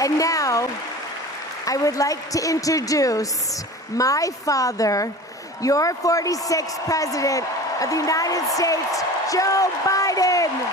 And now, I would like to introduce my father, your 46th President of the United States, Joe Biden.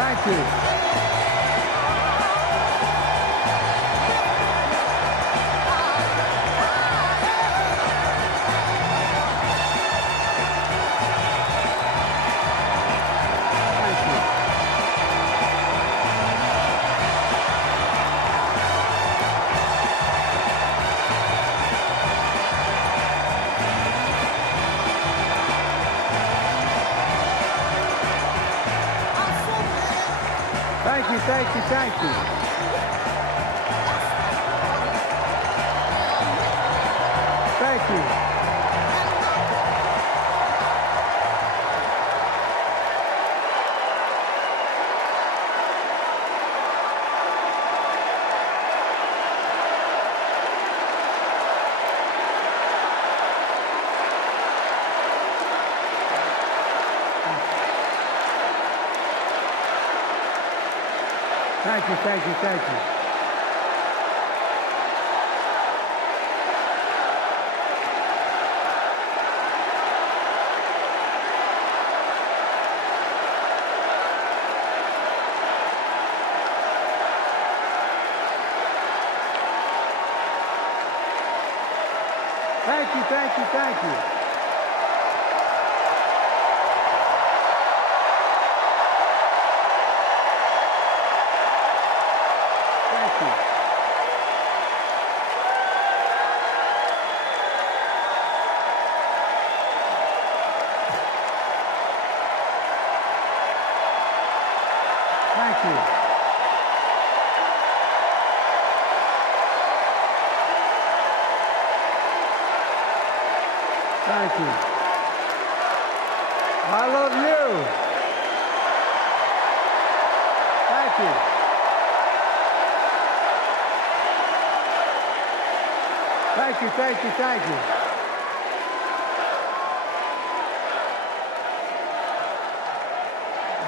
Thank you. Thank you, thank you, thank you. Thank you. Thank you, thank you, thank you. Thank you, thank you, thank you. Thank you. Thank you. I love you. Thank you. Thank you, thank you, thank you.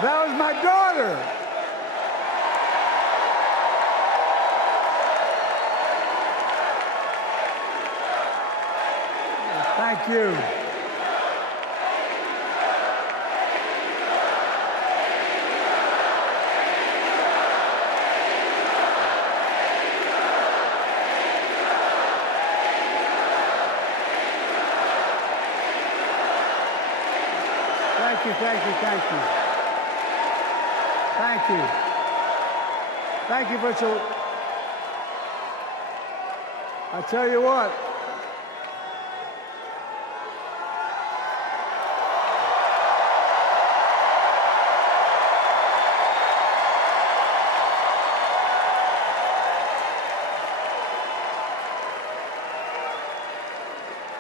That was my daughter. Thank you. Thank you, thank you, thank you. Thank you. Thank you, Mitchell. I tell you what.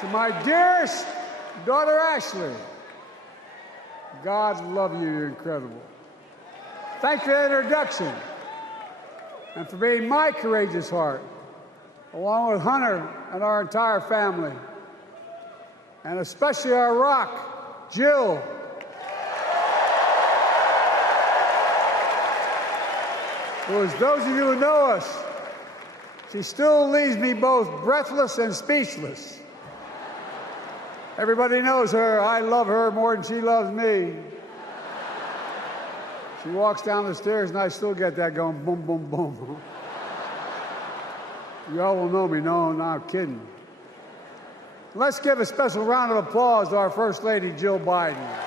To my dearest daughter, Ashley, God love you, you're incredible. Thanks for the introduction and for being my courageous heart, along with Hunter and our entire family, and especially our rock, Jill. who, as those of you who know us, she still leaves me both breathless and speechless. Everybody knows her. I love her more than she loves me. She walks down the stairs, and I still get that going, boom, boom, boom. Y'all will know me. No, I'm not kidding. Let's give a special round of applause to our First Lady, Jill Biden.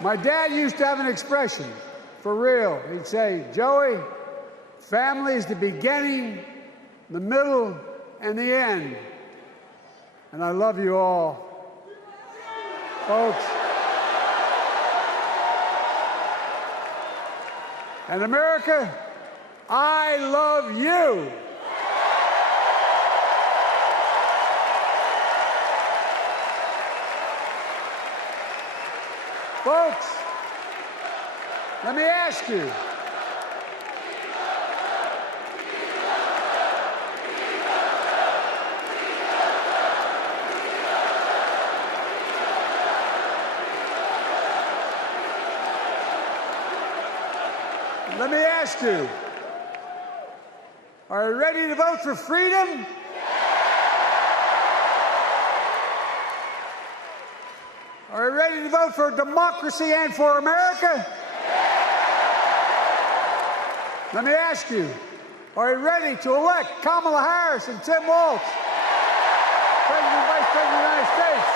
My dad used to have an expression, for real. He'd say, Joey, family is the beginning, the middle, and the end. And I love you all. Folks. And America, I love you. Folks, let me ask you. Let me ask you, are you ready to vote for freedom? Are you ready to vote for democracy and for America? Let me ask you, are you ready to elect Kamala Harris and Tim Walz, President and Vice President of the United States?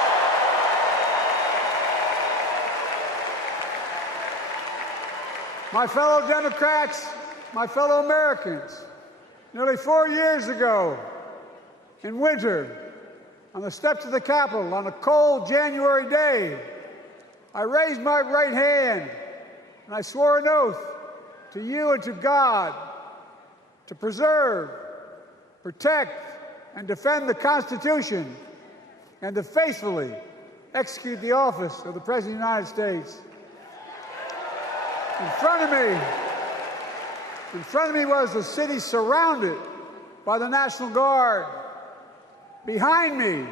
My fellow Democrats, my fellow Americans, nearly 4 years ago, in winter, on the steps of the Capitol, on a cold January day, I raised my right hand and I swore an oath to you and to God to preserve, protect, and defend the Constitution and to faithfully execute the office of the President of the United States. In front of me was the city surrounded by the National Guard. Behind me,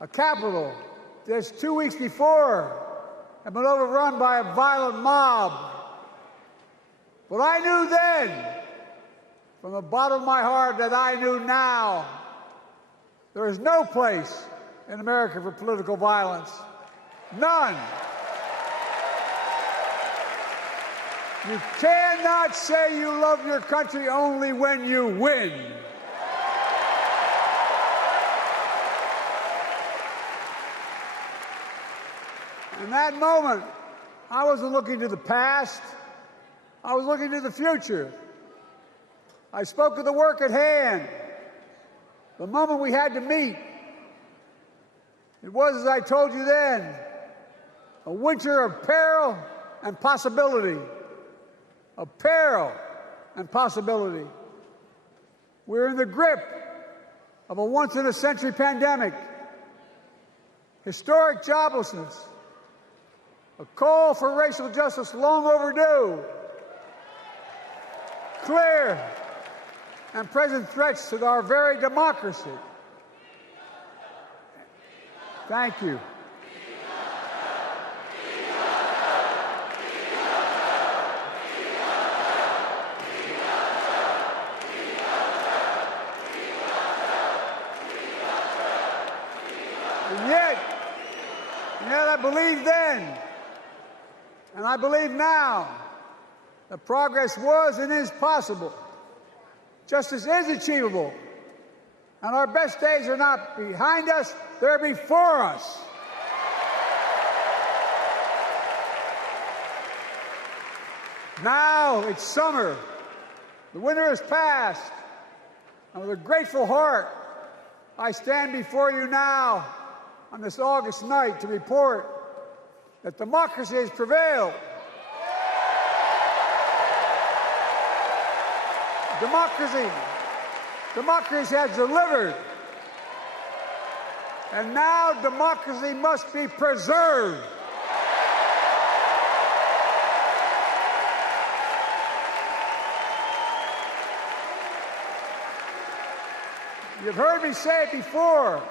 a Capitol just 2 weeks before had been overrun by a violent mob. But I knew then, from the bottom of my heart, that I knew now, there is no place in America for political violence. None. You cannot say you love your country only when you win. In that moment, I wasn't looking to the past. I was looking to the future. I spoke of the work at hand, the moment we had to meet. It was, as I told you then, a winter of peril and possibility. Of peril and possibility. We're in the grip of a once-in-a-century pandemic, historic joblessness, a call for racial justice long overdue, clear and present threats to our very democracy. Thank you. And yet I believed then, and I believe now, that progress was and is possible. Justice is achievable. And our best days are not behind us, they're before us. Now it's summer. The winter has passed. And with a grateful heart, I stand before you now on this August night to report that democracy has prevailed. Democracy has delivered. And now democracy must be preserved. You've heard me say it before.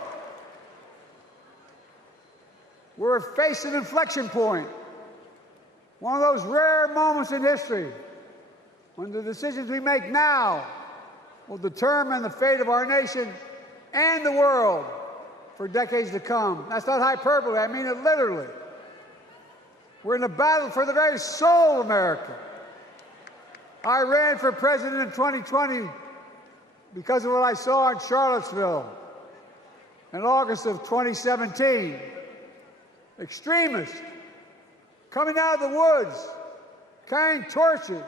We're facing an inflection point. One of those rare moments in history when the decisions we make now will determine the fate of our nation and the world for decades to come. That's not hyperbole, I mean it literally. We're in a battle for the very soul of America. I ran for president in 2020 because of what I saw in Charlottesville in August of 2017. Extremists coming out of the woods, carrying torches,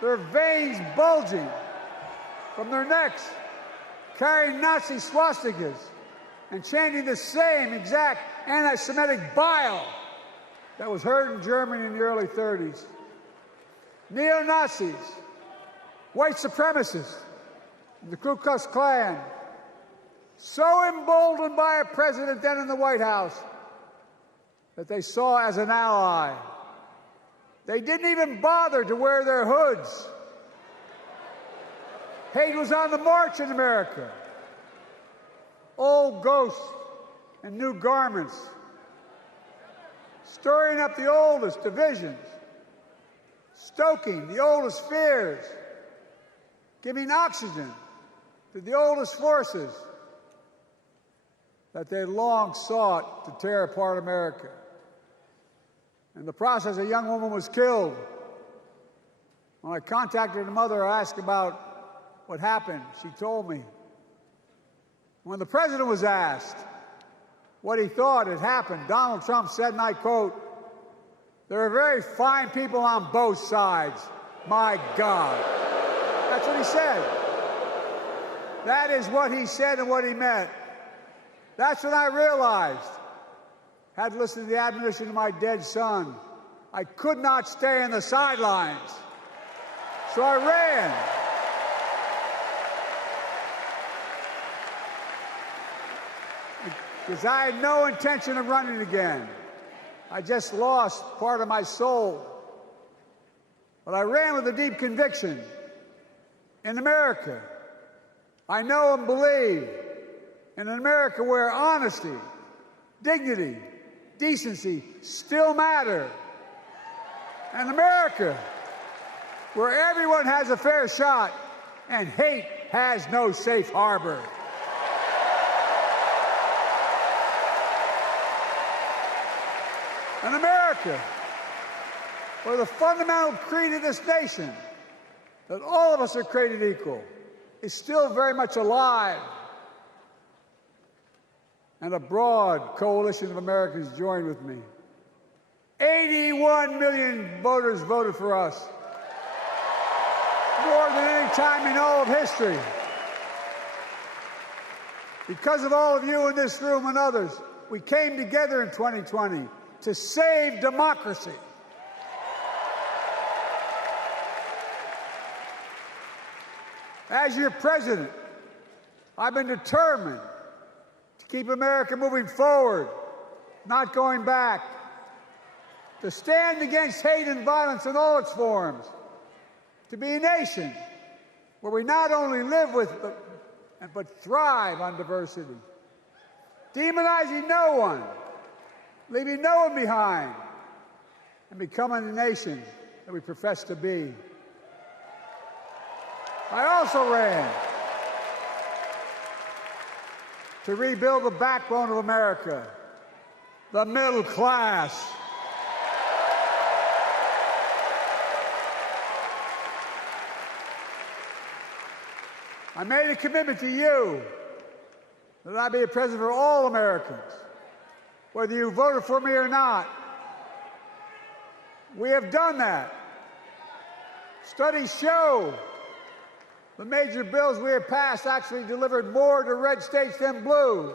their veins bulging from their necks, carrying Nazi swastikas, and chanting the same exact anti-Semitic bile that was heard in Germany in the early 30s. Neo-Nazis, white supremacists, the Ku Klux Klan, so emboldened by a president then in the White House that they saw as an ally. They didn't even bother to wear their hoods. Hate was on the march in America. Old ghosts and new garments, stirring up the oldest divisions, stoking the oldest fears, giving oxygen to the oldest forces that they long sought to tear apart America. In the process, a young woman was killed. When I contacted her mother, I asked about what happened. She told me. When the president was asked what he thought had happened, Donald Trump said, and I quote, "There are very fine people on both sides. My God." That's what he said. That is what he said and what he meant. That's when I realized, had listened to the admonition of my dead son, I could not stay in the sidelines. So I ran. Because I had no intention of running again. I just lost part of my soul. But I ran with a deep conviction. In America, I know and believe in an America where honesty, dignity, decency still matter. An America where everyone has a fair shot and hate has no safe harbor. An America where the fundamental creed of this nation, that all of us are created equal, is still very much alive. And a broad coalition of Americans joined with me. 81 million voters voted for us, more than any time in all of history. Because of all of you in this room and others, we came together in 2020 to save democracy. As your president, I've been determined to keep America moving forward, not going back, to stand against hate and violence in all its forms, to be a nation where we not only live with but thrive on diversity, demonizing no one, leaving no one behind, and becoming the nation that we profess to be. I also ran to rebuild the backbone of America, the middle class. I made a commitment to you that I be a president for all Americans, whether you voted for me or not. We have done that. Studies show the major bills we have passed actually delivered more to red states than blue.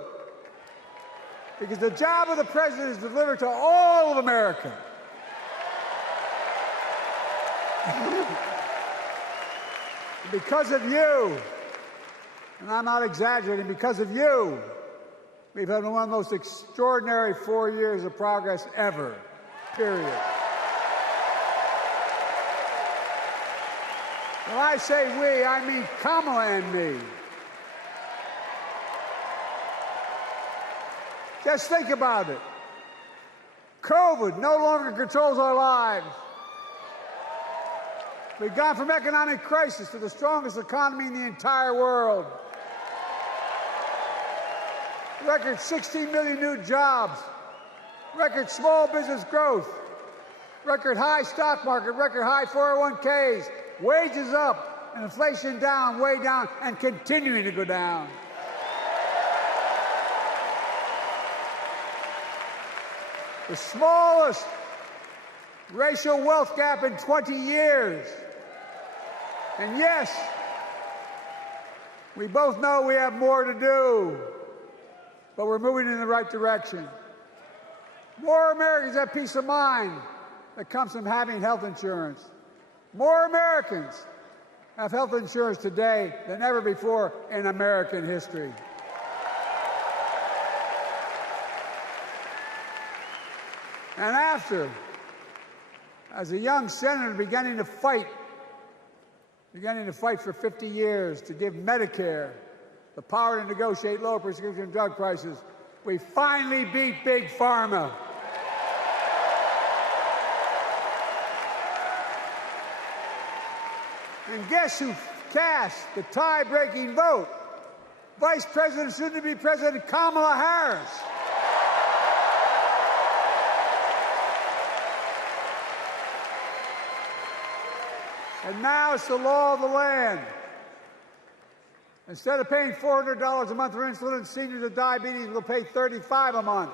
Because the job of the president is to deliver to all of America. Because of you, and I'm not exaggerating, because of you, We've had one of the most extraordinary 4 years of progress ever, period. When I say we, I mean Kamala and me. Just think about it. COVID no longer controls our lives. We've gone from economic crisis to the strongest economy in the entire world. Record 16 million new jobs. Record small business growth. Record high stock market. Record high 401ks. Wages up and inflation down, way down, and continuing to go down. The smallest racial wealth gap in 20 years. And yes, we both know we have more to do, but we're moving in the right direction. More Americans have peace of mind that comes from having health insurance. More Americans have health insurance today than ever before in American history. And after, as a young senator beginning to fight for 50 years to give Medicare the power to negotiate lower prescription drug prices, we finally beat Big Pharma. And guess who cast the tie-breaking vote? Vice President, soon-to-be President Kamala Harris. And now it's the law of the land. Instead of paying $400 a month for insulin, seniors with diabetes will pay $35 a month.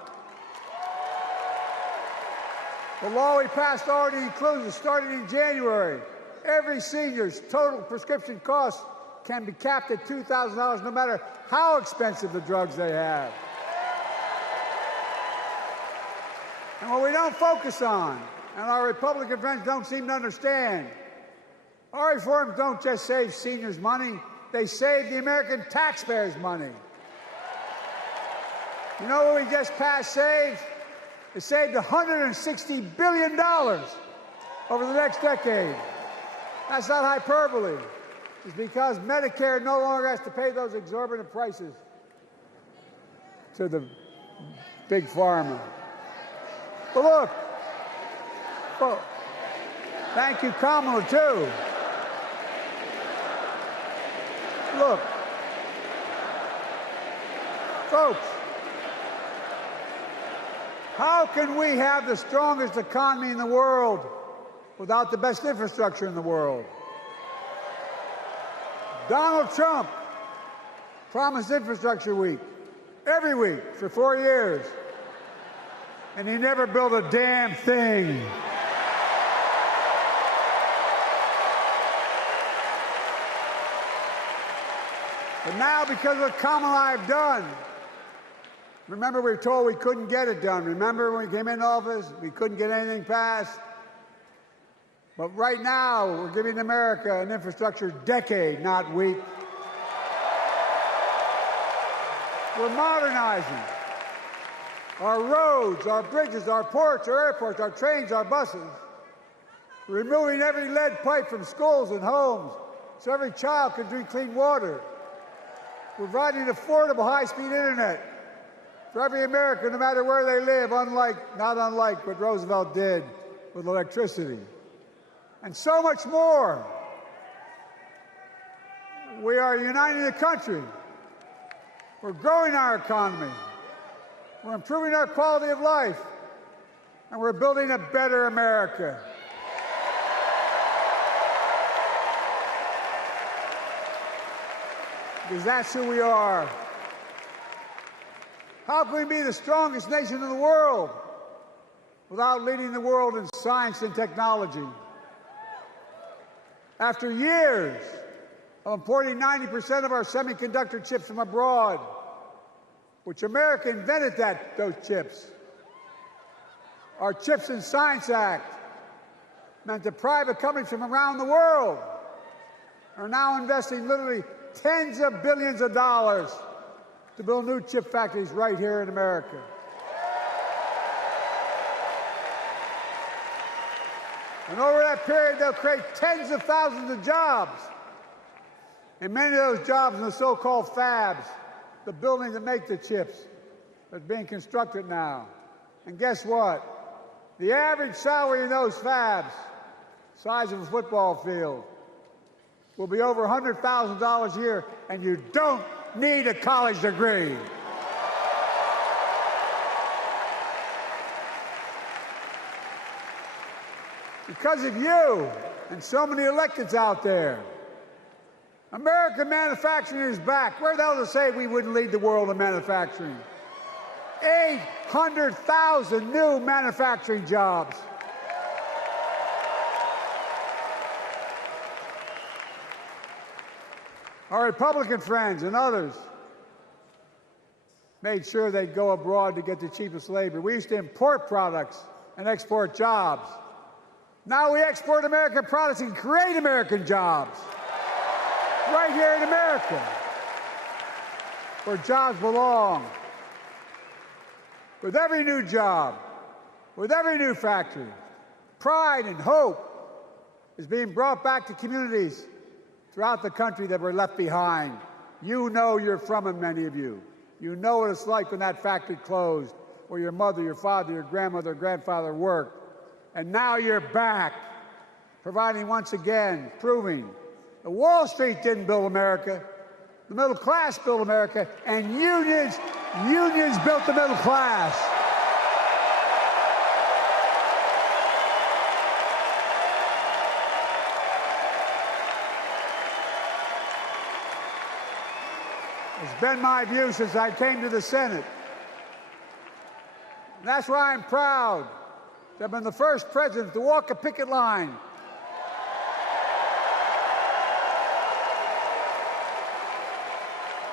The law we passed already includes, starting in January, every senior's total prescription costs can be capped at $2,000 no matter how expensive the drugs they have. And what we don't focus on, and our Republican friends don't seem to understand, our reforms don't just save seniors money, they save the American taxpayers money. You know what we just passed saved? It saved $160 billion over the next decade. That's not hyperbole. It's because Medicare no longer has to pay those exorbitant prices to the big pharma. But look, thank you, Kamala, too. Look, folks, how can we have the strongest economy in the world without the best infrastructure in the world? Donald Trump promised infrastructure week, every week for 4 years, and he never built a damn thing. But now, because of what Kamala and I have done, remember we were told we couldn't get it done. Remember when we came into office, we couldn't get anything passed? But right now, we're giving America an infrastructure decade, not week. We're modernizing our roads, our bridges, our ports, our airports, our trains, our buses. We're removing every lead pipe from schools and homes so every child can drink clean water. We're providing affordable high-speed internet for every American, no matter where they live, not unlike what Roosevelt did with electricity. And so much more. We are uniting the country. We're growing our economy. We're improving our quality of life. And we're building a better America. Because that's who we are. How can we be the strongest nation in the world without leading the world in science and technology? After years of importing 90% of our semiconductor chips from abroad, which America invented those chips, our Chips and Science Act meant that private companies from around the world are now investing literally tens of billions of dollars to build new chip factories right here in America. And over that period, they'll create tens of thousands of jobs. And many of those jobs in the so-called fabs, the buildings that make the chips, that's being constructed now. And guess what? The average salary in those fabs, size of a football field, will be over $100,000 a year, and you don't need a college degree. Because of you and so many electeds out there, American manufacturing is back. Where the hell to say we wouldn't lead the world in manufacturing? 800,000 new manufacturing jobs. Our Republican friends and others made sure they'd go abroad to get the cheapest labor. We used to import products and export jobs. Now we export American products and create American jobs right here in America, where jobs belong. With every new job, with every new factory, pride and hope is being brought back to communities throughout the country that were left behind. You know you're from them, many of you. You know what it's like when that factory closed, where your mother, your father, your grandmother, or grandfather worked. And now you're back, providing once again, proving that Wall Street didn't build America, the middle class built America, and unions built the middle class. It's been my view since I came to the Senate. And that's why I'm proud to have been the first president to walk a picket line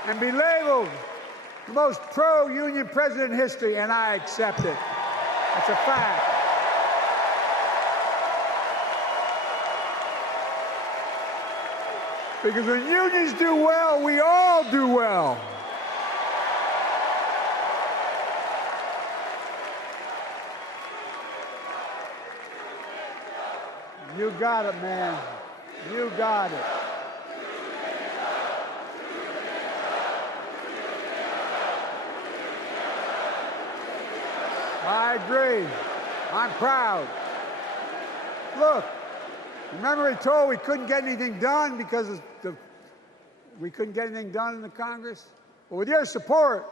and be labeled the most pro-union president in history, and I accept it. That's a fact. Because when unions do well, we all do well. You got it, man. You got it. I agree. I'm proud. Look, remember he told we couldn't get anything done because we couldn't get anything done in the Congress? Well, with your support,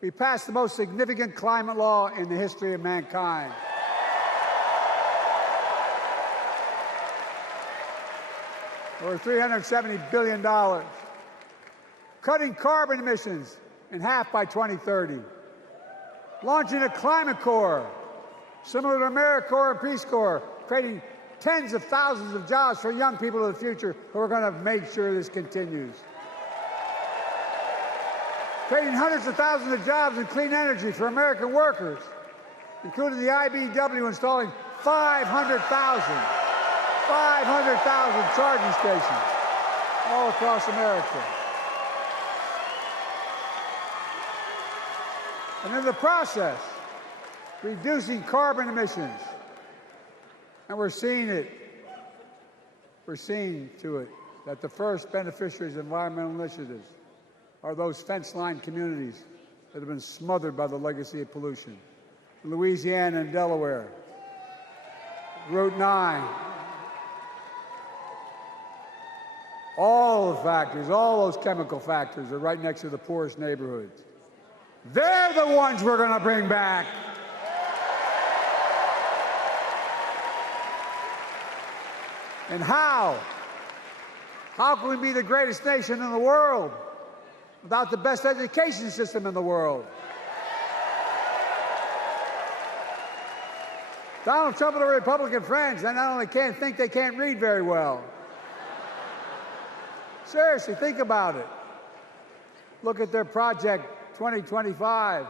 we passed the most significant climate law in the history of mankind. Over $370 billion. Cutting carbon emissions in half by 2030. Launching a climate corps, similar to AmeriCorps and Peace Corps, creating tens of thousands of jobs for young people of the future who are going to make sure this continues. Creating hundreds of thousands of jobs in clean energy for American workers, including the IBEW installing 500,000 charging stations all across America. And in the process, reducing carbon emissions. And we're seeing it. We're seeing to it that the first beneficiaries of environmental initiatives are those fence-line communities that have been smothered by the legacy of pollution. Louisiana and Delaware, Route 9, all the factories, all those chemical factories are right next to the poorest neighborhoods. They're the ones we're going to bring back. And how? How can we be the greatest nation in the world without the best education system in the world? Donald Trump and the Republican friends, they not only can't think, they can't read very well. Seriously, think about it. Look at their Project 2025.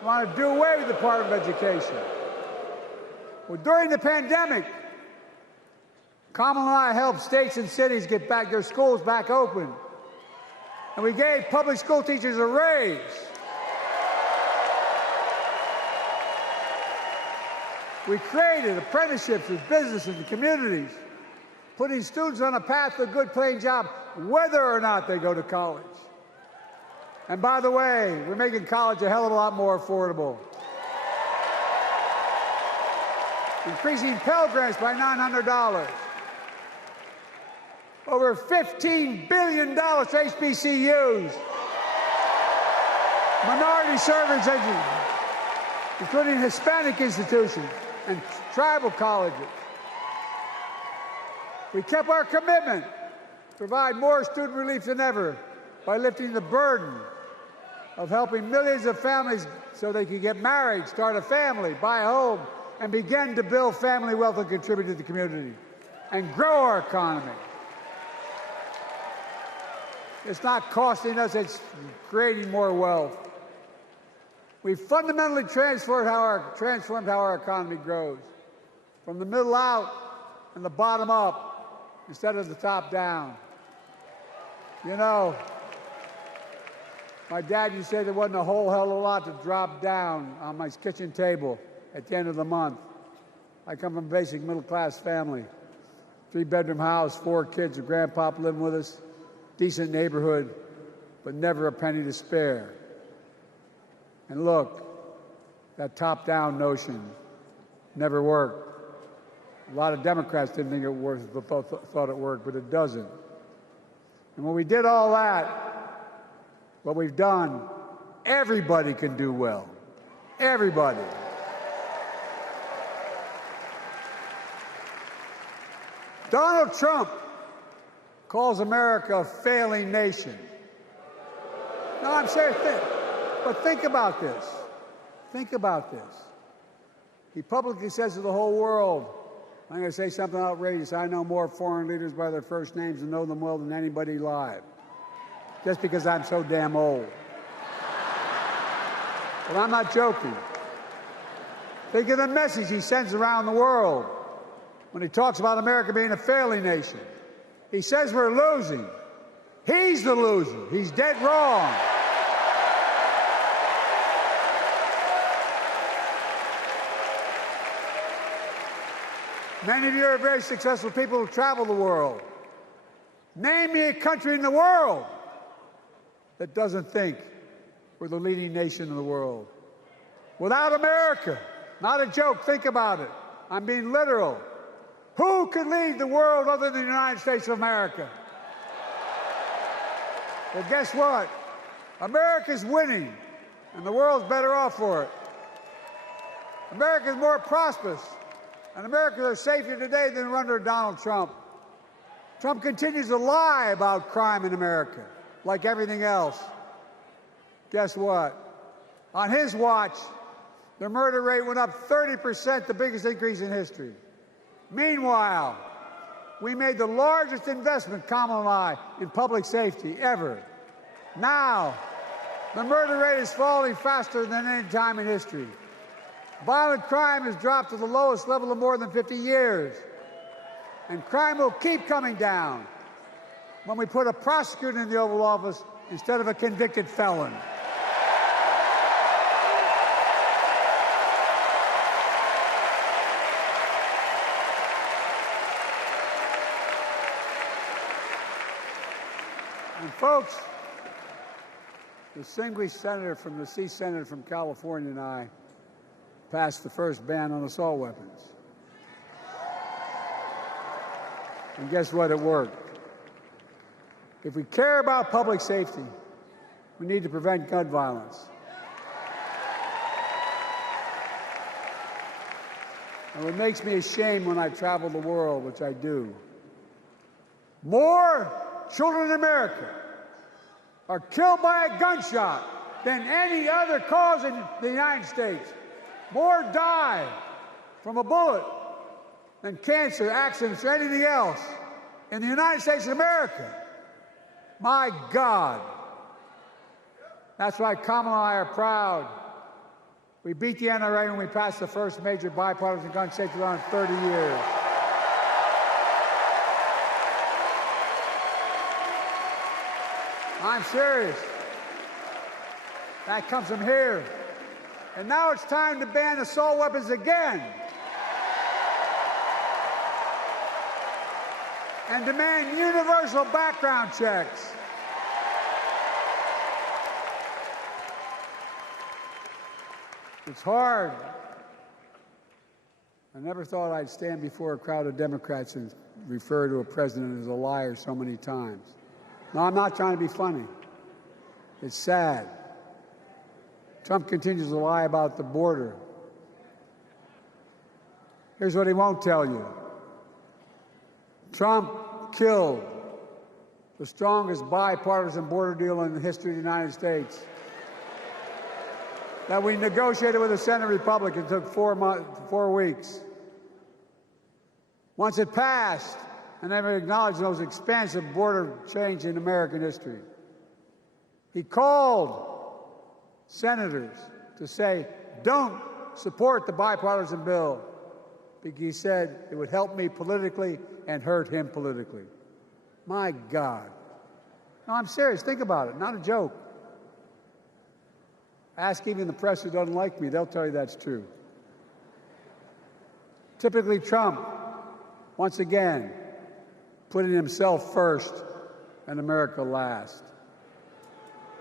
They want to do away with the Department of Education. Well, during the pandemic, Kamala and I helped states and cities get back their schools back open. And we gave public school teachers a raise. We created apprenticeships with businesses and communities, putting students on a path to a good paying job, whether or not they go to college. And by the way, we're making college a hell of a lot more affordable. Increasing Pell Grants by $900. Over $15 billion to HBCUs. Minority service education, including Hispanic institutions and tribal colleges. We kept our commitment to provide more student relief than ever by lifting the burden of helping millions of families so they can get married, start a family, buy a home, and begin to build family wealth and contribute to the community and grow our economy. It's not costing us, it's creating more wealth. We've fundamentally transformed how our economy grows, from the middle out and the bottom up instead of the top down. You know, my dad used to say there wasn't a whole hell of a lot to drop down on my kitchen table at the end of the month. I come from a basic middle-class family, 3-bedroom house, 4 kids, a grandpop living with us, decent neighborhood, but never a penny to spare. And look, that top-down notion never worked. A lot of Democrats didn't think it worked, thought it worked, but it doesn't. And when we did all that, what we've done, everybody can do well. Everybody. Donald Trump calls America a failing nation. No, I'm serious. But think about this. Think about this. He publicly says to the whole world, I'm going to say something outrageous. I know more foreign leaders by their first names and know them well than anybody alive. Just because I'm so damn old. But I'm not joking. Think of the message he sends around the world when he talks about America being a failing nation. He says we're losing. He's the loser. He's dead wrong. Many of you are very successful people who travel the world. Name me a country in the world that doesn't think we're the leading nation in the world. Without America, not a joke, think about it. I'm being literal. Who could lead the world other than the United States of America? Well, guess what? America's winning, and the world's better off for it. America's more prosperous, and Americans are safer today than under Donald Trump. Trump continues to lie about crime in America, like everything else. Guess what? On his watch, the murder rate went up 30%, the biggest increase in history. Meanwhile, we made the largest investment, Kamala and I, in public safety ever. Now, the murder rate is falling faster than any time in history. Violent crime has dropped to the lowest level in more than 50 years. And crime will keep coming down when we put a prosecutor in the Oval Office instead of a convicted felon. And folks, the distinguished senator from the C Senator from California and I passed the first ban on assault weapons. And guess what? It worked. If we care about public safety, we need to prevent gun violence. And what makes me ashamed when I travel the world, which I do, more children in America are killed by a gunshot than any other cause in the United States. More die from a bullet than cancer, accidents, or anything else in the United States of America. My God. That's why Kamala and I are proud. We beat the NRA when we passed the first major bipartisan gun safety law in 30 years. I'm serious. That comes from here. And now it's time to ban assault weapons again. And demand universal background checks. It's hard. I never thought I'd stand before a crowd of Democrats and refer to a president as a liar so many times. No, I'm not trying to be funny. It's sad. Trump continues to lie about the border. Here's what he won't tell you. Trump killed the strongest bipartisan border deal in the history of the United States that we negotiated with the Senate Republicans. It took 4 weeks. Once it passed, and they acknowledged the most expansive border change in American history, he called senators to say, don't support the bipartisan bill, because he said it would help me politically and hurt him politically. My God. No, I'm serious. Think about it. Not a joke. Ask even the press who doesn't like me. They'll tell you that's true. Typically, Trump, once again, putting himself first and America last.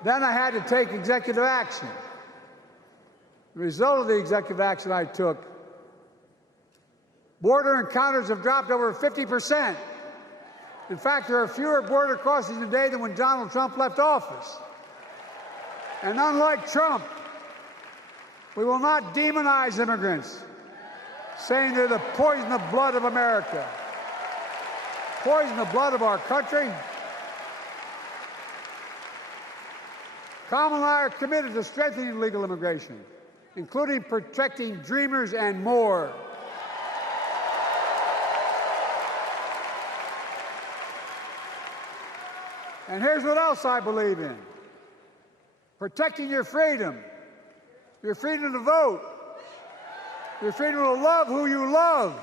Then I had to take executive action. The result of the executive action I took, border encounters have dropped over 50%. In fact, there are fewer border crossings today than when Donald Trump left office. And unlike Trump, we will not demonize immigrants, saying they're the poison of blood of America, poison the blood of our country. Kamala and I are committed to strengthening legal immigration, including protecting dreamers and more. And here's what else I believe in. Protecting your freedom to vote, your freedom to love who you love.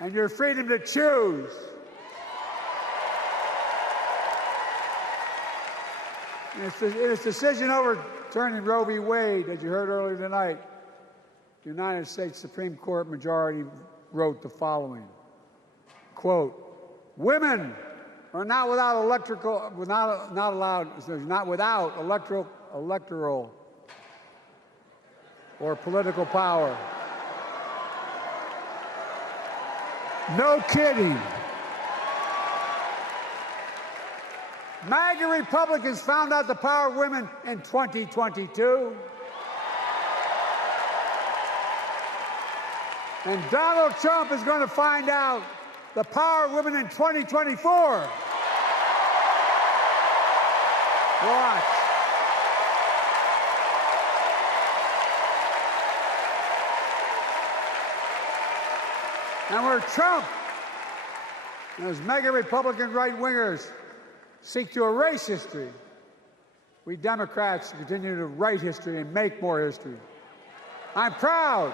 And your freedom to choose. In its decision overturning Roe v. Wade, as you heard earlier tonight, the United States Supreme Court majority wrote the following, quote, women are not without electoral or political power. No kidding. MAGA Republicans found out the power of women in 2022. And Donald Trump is going to find out the power of women in 2024. Watch. And where Trump and his MAGA Republican right-wingers seek to erase history, we Democrats continue to write history and make more history. I'm proud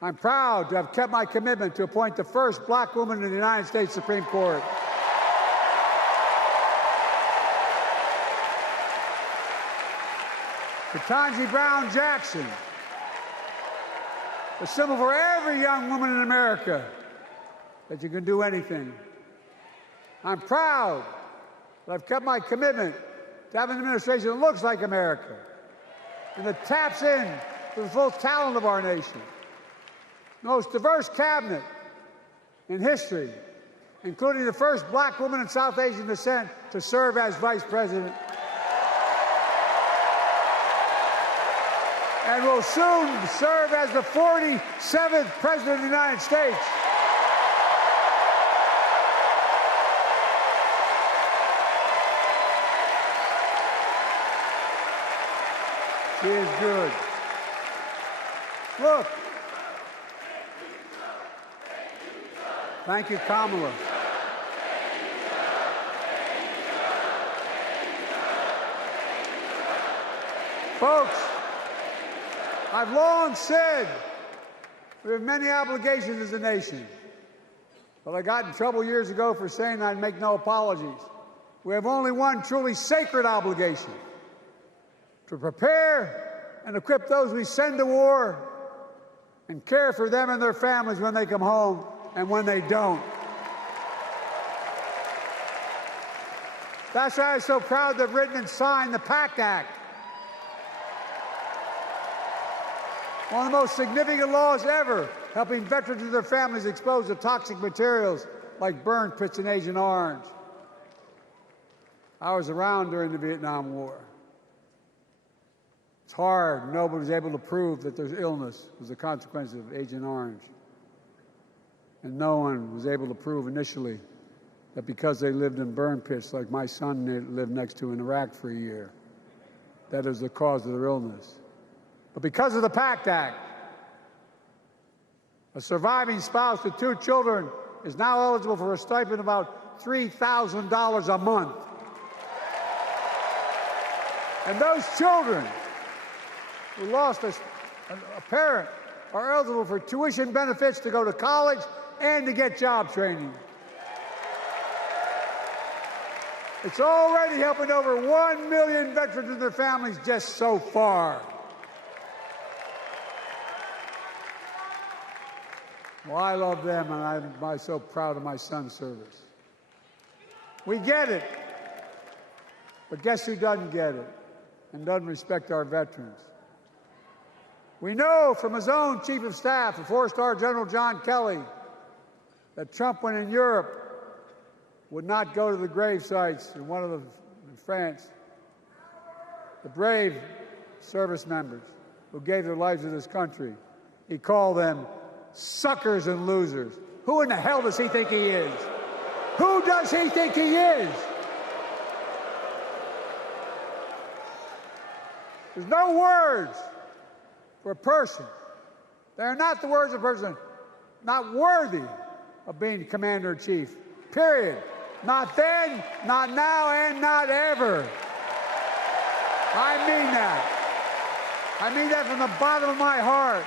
to have kept my commitment to appoint the first black woman in the United States Supreme Court. Ketanji Brown Jackson, a symbol for every young woman in America that you can do anything. I'm proud that I've kept my commitment to have an administration that looks like America and that taps in to the full talent of our nation. The most diverse cabinet in history, including the first black woman of South Asian descent to serve as vice president. And will soon serve as the 47th president of the United States. She is good. Look. Thank you, Kamala. Folks, I've long said we have many obligations as a nation. But I got in trouble years ago for saying I'd make no apologies. We have only one truly sacred obligation: to prepare and equip those we send to war and care for them and their families when they come home and when they don't. That's why I'm so proud to have written and signed the PACT Act, one of the most significant laws ever, helping veterans and their families exposed to toxic materials like burn pits and Agent Orange. I was around during the Vietnam War. It's hard. Nobody was able to prove that their illness was a consequence of Agent Orange. And no one was able to prove initially that because they lived in burn pits like my son lived next to in Iraq for a year, that is the cause of their illness. But because of the PACT Act, a surviving spouse with 2 children is now eligible for a stipend of about $3,000 a month. And those children who lost a parent are eligible for tuition benefits to go to college and to get job training. It's already helping over 1 million veterans and their families just so far. Well, I love them, and I'm so proud of my son's service. We get it. But guess who doesn't get it and doesn't respect our veterans? We know from his own Chief of Staff, the 4-star General John Kelly, that Trump, when in Europe, would not go to the grave sites in France. The brave service members who gave their lives to this country. He called them suckers and losers. Who in the hell does he think he is? Who does he think he is? There's no words for a person. They are not the words of a person not worthy of being commander-in-chief. Period. Not then, not now, and not ever. I mean that. I mean that from the bottom of my heart.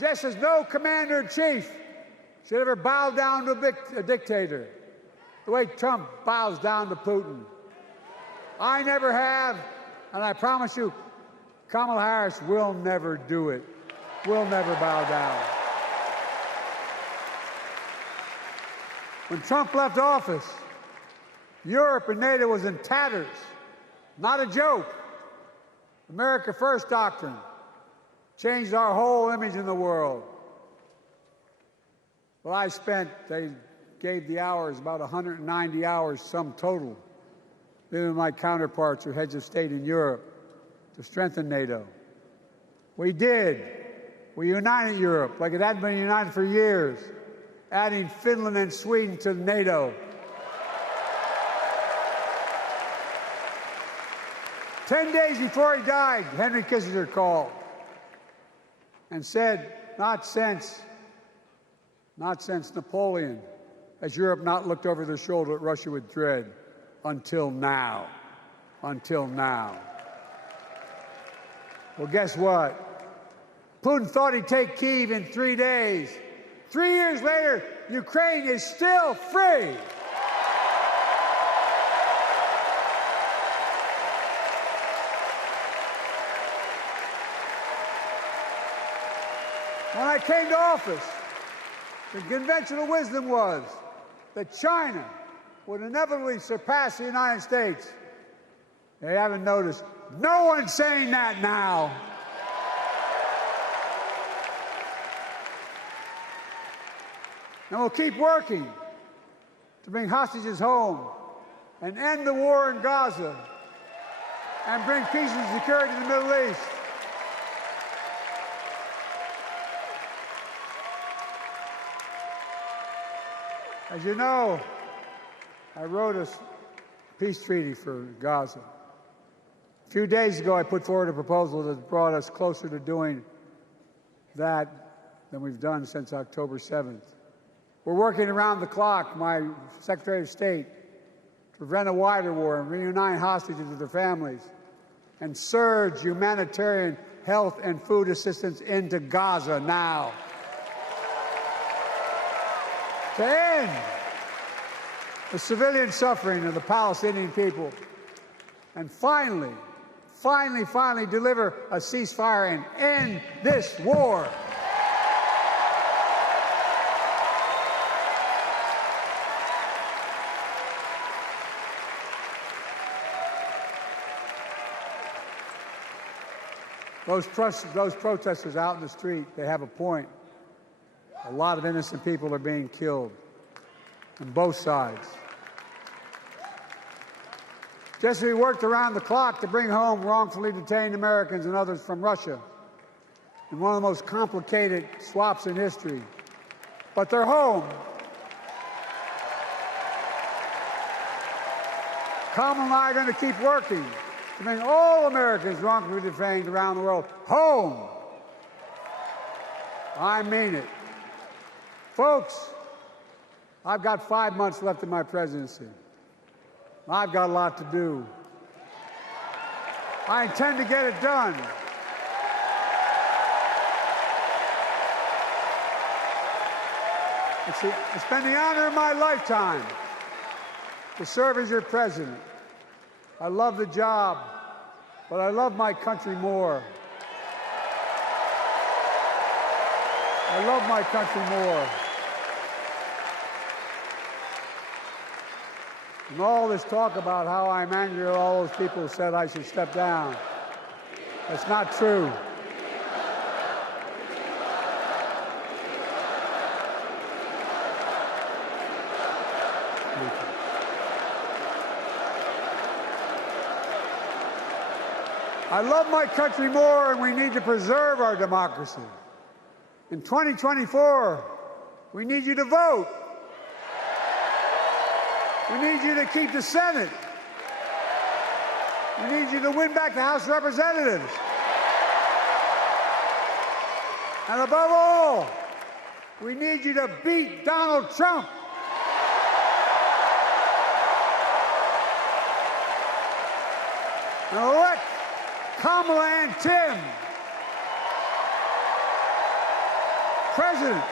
Just as no commander-in-chief should ever bow down to a dictator, the way Trump bows down to Putin. I never have, and I promise you, Kamala Harris will never do it. Will never bow down. When Trump left office, Europe and NATO was in tatters. Not a joke. America First doctrine changed our whole image in the world. Well, they gave the hours, about 190 hours sum total, me and my counterparts who heads of state in Europe, to strengthen NATO. We did. We united Europe like it hadn't been united for years, adding Finland and Sweden to NATO. 10 days before he died, Henry Kissinger called and said, not since Napoleon has Europe not looked over their shoulder at Russia with dread, until now. Until now. Well, guess what? Putin thought he'd take Kyiv in 3 days. 3 years later, Ukraine is still free. When I came to office, the conventional wisdom was that China would inevitably surpass the United States. They haven't noticed. No one's saying that now. And we'll keep working to bring hostages home and end the war in Gaza and bring peace and security in the Middle East. As you know, I wrote a peace treaty for Gaza. A few days ago, I put forward a proposal that brought us closer to doing that than we've done since October 7th. We're working around the clock, my Secretary of State, to prevent a wider war and reunite hostages with their families and surge humanitarian health and food assistance into Gaza now. To end the civilian suffering of the Palestinian people. And finally deliver a ceasefire and end this war. Those protesters out in the street, they have a point. A lot of innocent people are being killed on both sides. Just as we worked around the clock to bring home wrongfully detained Americans and others from Russia in one of the most complicated swaps in history, but they're home. Kamala and I are going to keep working to bring all Americans wrongfully detained around the world home. I mean it. Folks, I've got 5 months left in my presidency. I've got a lot to do. I intend to get it done. It's been the honor of my lifetime to serve as your president. I love the job, but I love my country more. I love my country more. And all this talk about how I'm angry at all those people who said I should step down, that's not true. I love my country more, and we need to preserve our democracy. In 2024, we need you to vote. We need you to keep the Senate. We need you to win back the House of Representatives. And above all, we need you to beat Donald Trump. And elect Kamala and Tim, President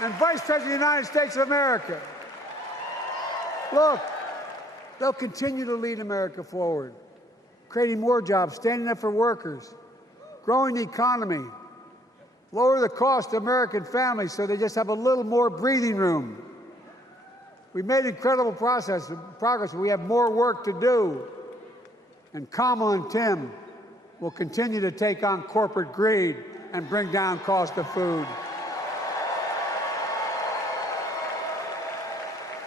and Vice President of the United States of America. Look, they'll continue to lead America forward, creating more jobs, standing up for workers, growing the economy, lower the cost to American families so they just have a little more breathing room. We've made incredible progress, but we have more work to do. And Kamala and Tim will continue to take on corporate greed and bring down cost of food.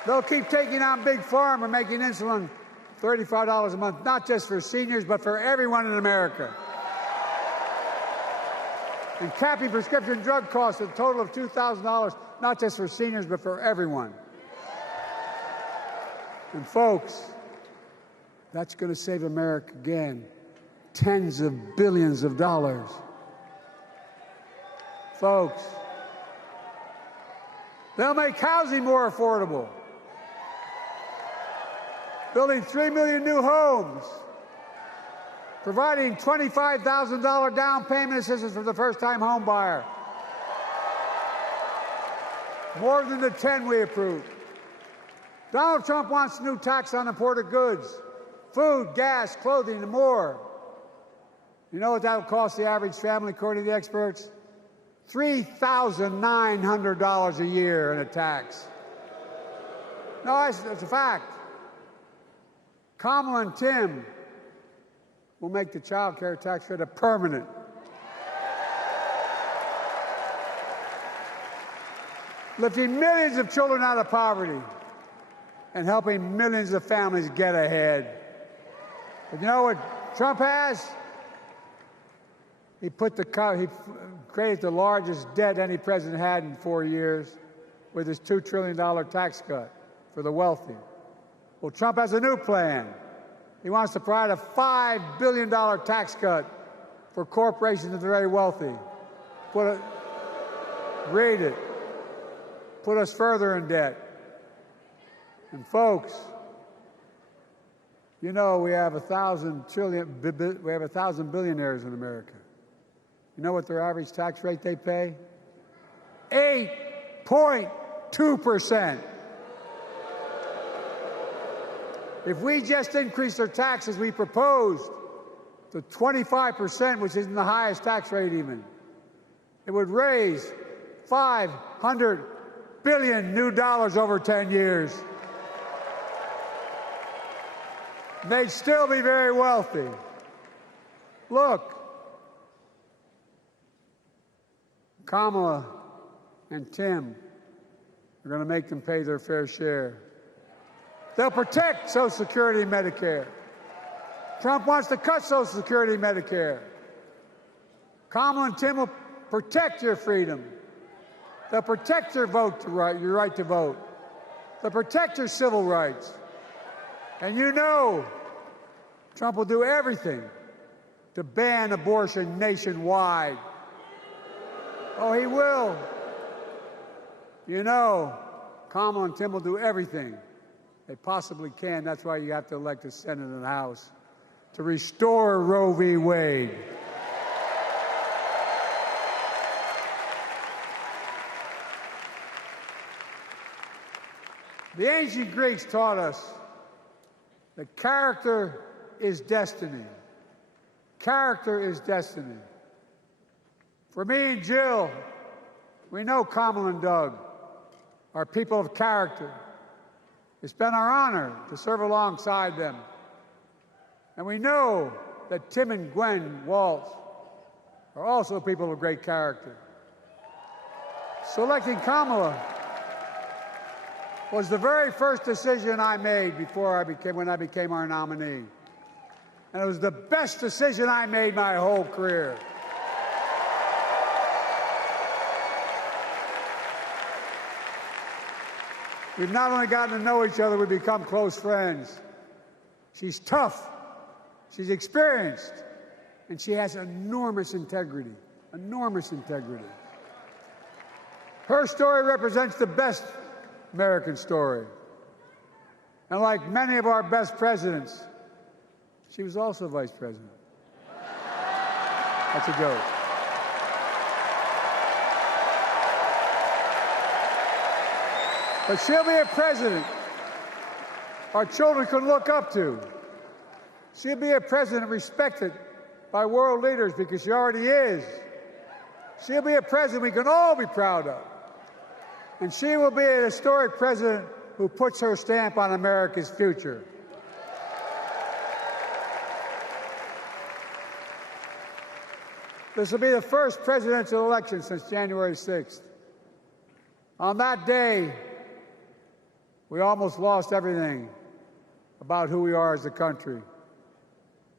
They'll keep taking on Big Pharma, making insulin $35 a month, not just for seniors, but for everyone in America. And capping prescription drug costs at a total of $2,000, not just for seniors, but for everyone. And folks, that's going to save America again tens of billions of dollars. Folks, they'll make housing more affordable, building 3 million new homes, providing $25,000 down payment assistance for the first-time home buyer, more than the 10 we approved. Donald Trump wants a new tax on imported goods, food, gas, clothing, and more. You know what that will cost the average family, according to the experts? $3,900 a year in a tax. No, that's a fact. Kamala and Tim will make the child care tax credit permanent. Lifting millions of children out of poverty and helping millions of families get ahead. But you know what Trump has? He created the largest debt any president had in 4 years with his $2 trillion tax cut for the wealthy. Well, Trump has a new plan. He wants to provide a $5 billion tax cut for corporations and the very wealthy. Read it. Put us further in debt. And folks, you know we have 1,000 billionaires in America. You know what their average tax rate they pay? 8.2%. If we just increase their taxes we proposed to 25%, which isn't the highest tax rate even, it would raise $500 billion new dollars over 10 years. They'd still be very wealthy. Look, Kamala and Tim are going to make them pay their fair share. They'll protect Social Security and Medicare. Trump wants to cut Social Security and Medicare. Kamala and Tim will protect your freedom. They'll protect your your right to vote. They'll protect your civil rights. And you know Trump will do everything to ban abortion nationwide. Oh, he will. You know, Kamala and Tim will do everything they possibly can. That's why you have to elect a Senate and a House to restore Roe v. Wade. The ancient Greeks taught us that character is destiny. Character is destiny. For me and Jill, we know Kamala and Doug are people of character. It's been our honor to serve alongside them. And we know that Tim and Gwen Waltz are also people of great character. Selecting Kamala was the very first decision I made when I became our nominee. And it was the best decision I made my whole career. We've not only gotten to know each other, we've become close friends. She's tough, she's experienced, and she has enormous integrity, enormous integrity. Her story represents the best American story. And like many of our best presidents, she was also vice president. That's a joke. But she'll be a president our children can look up to. She'll be a president respected by world leaders because she already is. She'll be a president we can all be proud of. And she will be a historic president who puts her stamp on America's future. This will be the first presidential election since January 6th. On that day, we almost lost everything about who we are as a country.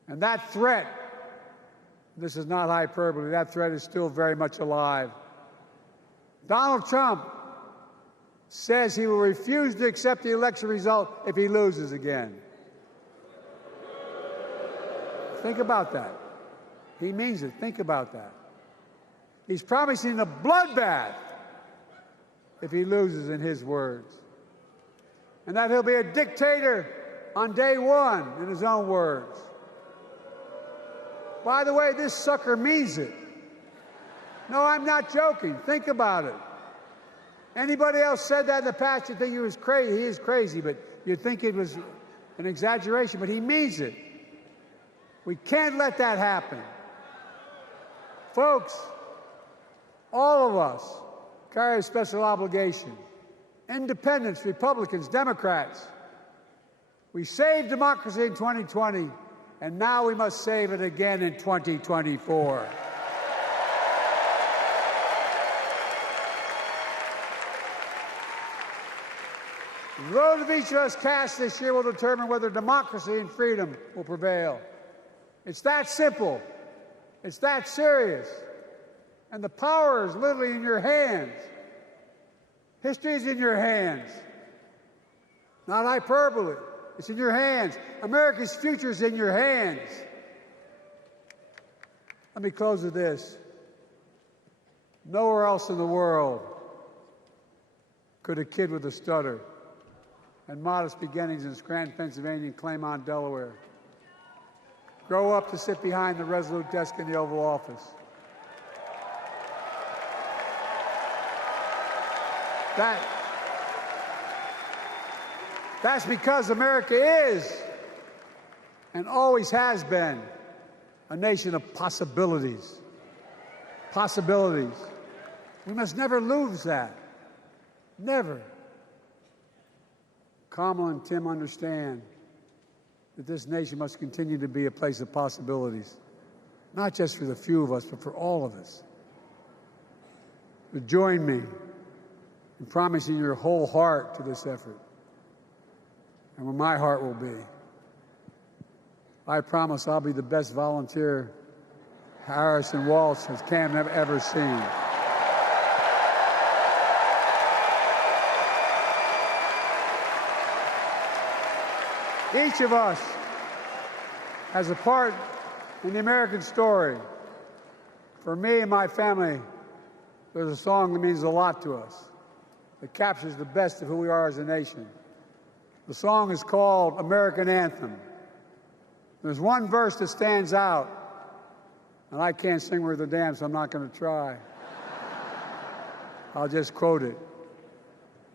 And that threat, this is not hyperbole, that threat is still very much alive. Donald Trump says he will refuse to accept the election result if he loses again. Think about that. He means it. Think about that. He's promising a bloodbath if he loses, in his words. And that he'll be a dictator on day one, in his own words. By the way, this sucker means it. No, I'm not joking. Think about it. Anybody else said that in the past, you'd think he was crazy. He is crazy, but you'd think it was an exaggeration, but he means it. We can't let that happen. Folks, all of us carry a special obligation. Independents, Republicans, Democrats. We saved democracy in 2020, and now we must save it again in 2024. The vote of each of us cast this year will determine whether democracy and freedom will prevail. It's that simple. It's that serious. And the power is literally in your hands. History is in your hands. Not hyperbole. It's in your hands. America's future is in your hands. Let me close with this. Nowhere else in the world could a kid with a stutter and modest beginnings in Scranton, Pennsylvania, and Claymont, Delaware grow up to sit behind the resolute desk in the Oval Office. That's because America is and always has been a nation of possibilities. Possibilities. We must never lose that. Never. Kamala and Tim understand that this nation must continue to be a place of possibilities, not just for the few of us, but for all of us. But join me in promising your whole heart to this effort, and where my heart will be. I promise I'll be the best volunteer Harrison Walsh has Cam ever seen. Each of us has a part in the American story. For me and my family, there's a song that means a lot to us. It captures the best of who we are as a nation. The song is called American Anthem. There's one verse that stands out, and I can't sing worth a damn, so I'm not going to try. I'll just quote it.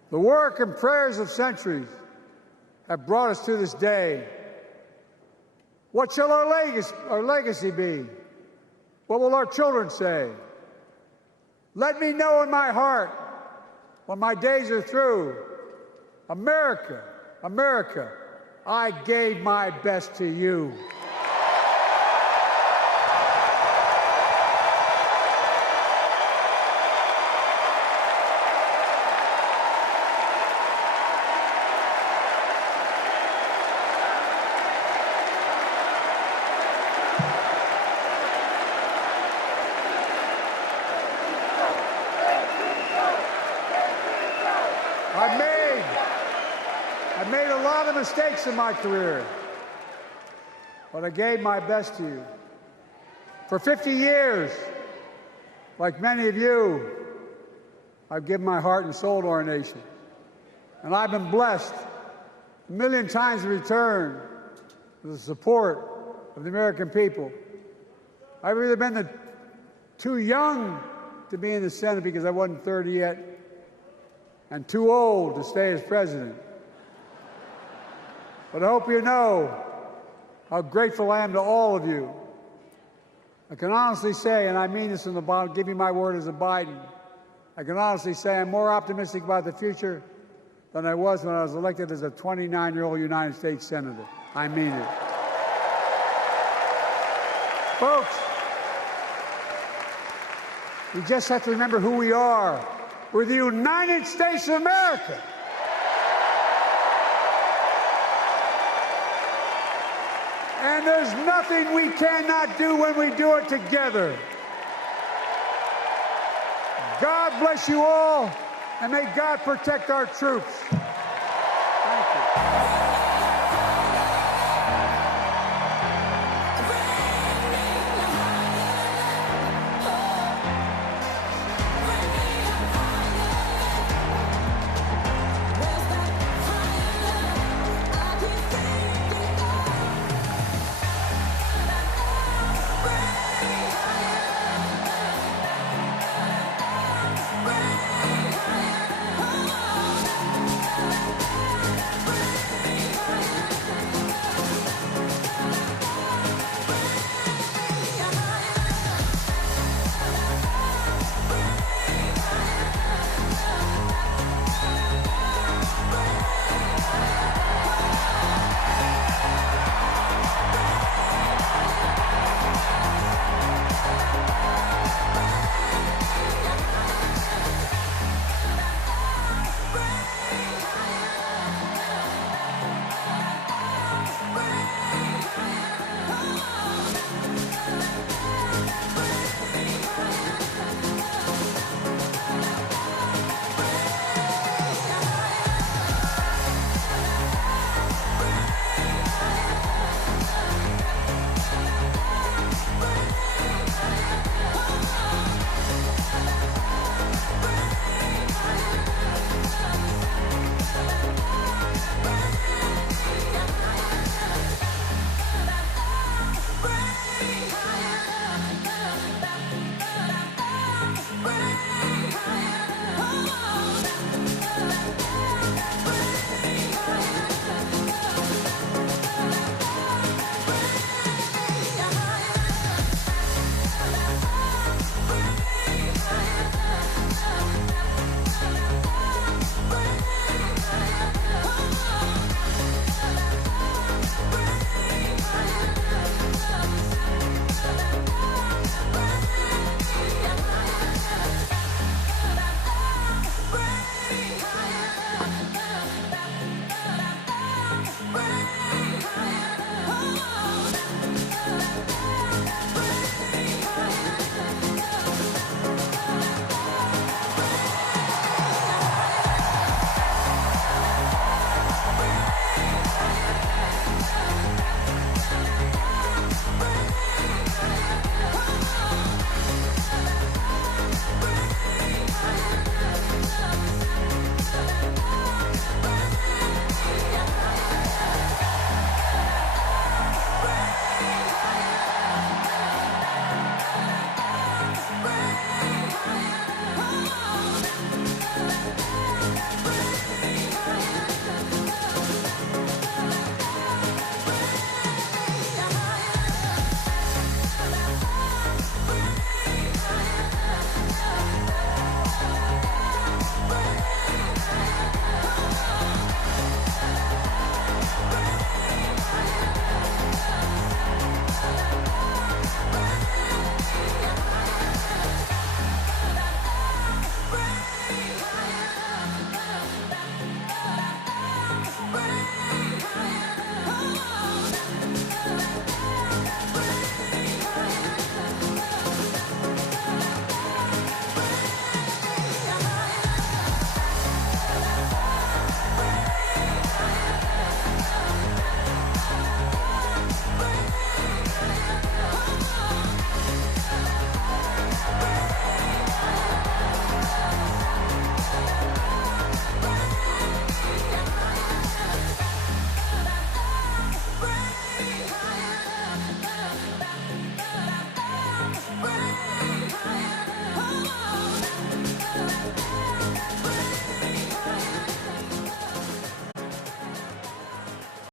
The work and prayers of centuries have brought us to this day. What shall our legacy be? What will our children say? Let me know in my heart, when my days are through, America, America, I gave my best to you. I've made a lot of mistakes in my career, but I gave my best to you. For 50 years, like many of you, I've given my heart and soul to our nation. And I've been blessed a million times in return with the support of the American people. I've either been too young to be in the Senate because I wasn't 30 yet, and too old to stay as president. But I hope you know how grateful I am to all of you. I can honestly say, and I mean this in the bottom, give you my word as a Biden, I can honestly say I'm more optimistic about the future than I was when I was elected as a 29-year-old United States Senator. I mean it. Folks, we just have to remember who we are. We're the United States of America. And there's nothing we cannot do when we do it together. God bless you all, and may God protect our troops. Thank you.